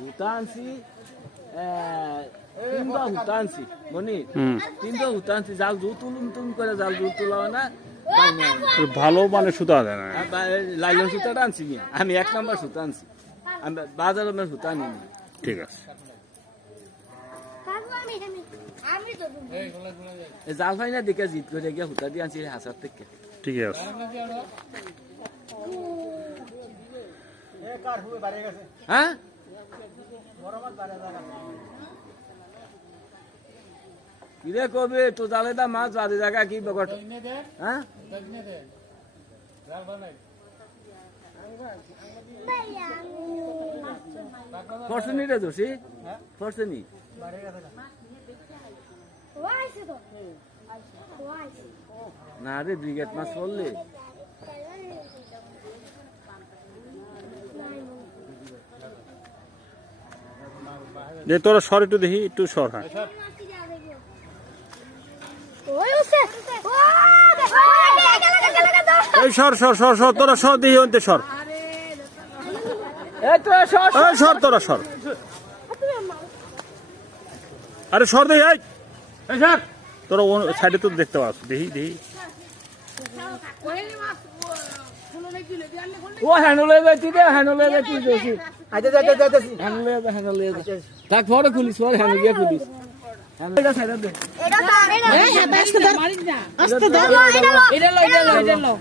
হুতানছি তিনটা হুতানছি মনি তিনটা হুতানছি জাল জু তুলুম তুলুম করে জাল জু তুলাও না ভালো মানে সুতা দেয় না লাইলন সুতাটা আনছি আমি 1 নাম্বার সুতা আনছি আমি বাজারে আমি সুতা নিনি ঠিক আছে জাল ফাইনা দিকে জিত করে গিয়ে হুতা দিয়ে আনছি হাসার থেকে ঠিক আছে হ্যাঁ কিরে কবে তো জালে দা মাছ বাজে জায়গা কি বগট হ্যাঁ ফরসনি রে দোষী ফরসনি না রে ব্রিগেড মাছ পড়লে যে তোরা সর একটু দেখি একটু সর হ্যাঁ এই সর সর সর সর তোরা সর দেখি অন্তে সর এই সর তোরা সর আরে সর দেখি এই সর তোরা সাইডে তো দেখতে পাচ্ছ দেখি দেখি ও হ্যান্ডলে যাইতি রে হ্যান্ডলে যাইতি দেখি আইতে যাইতে যাইতেছি হ্যান্ডলে তাক ফটো খুলিস ফর হ্যান্ডলে গিয়ে খুলিস হ্যান্ডলে সাইডে দে এটা ধর আস্তে ধর মারিস না আস্তে ধর এটা লো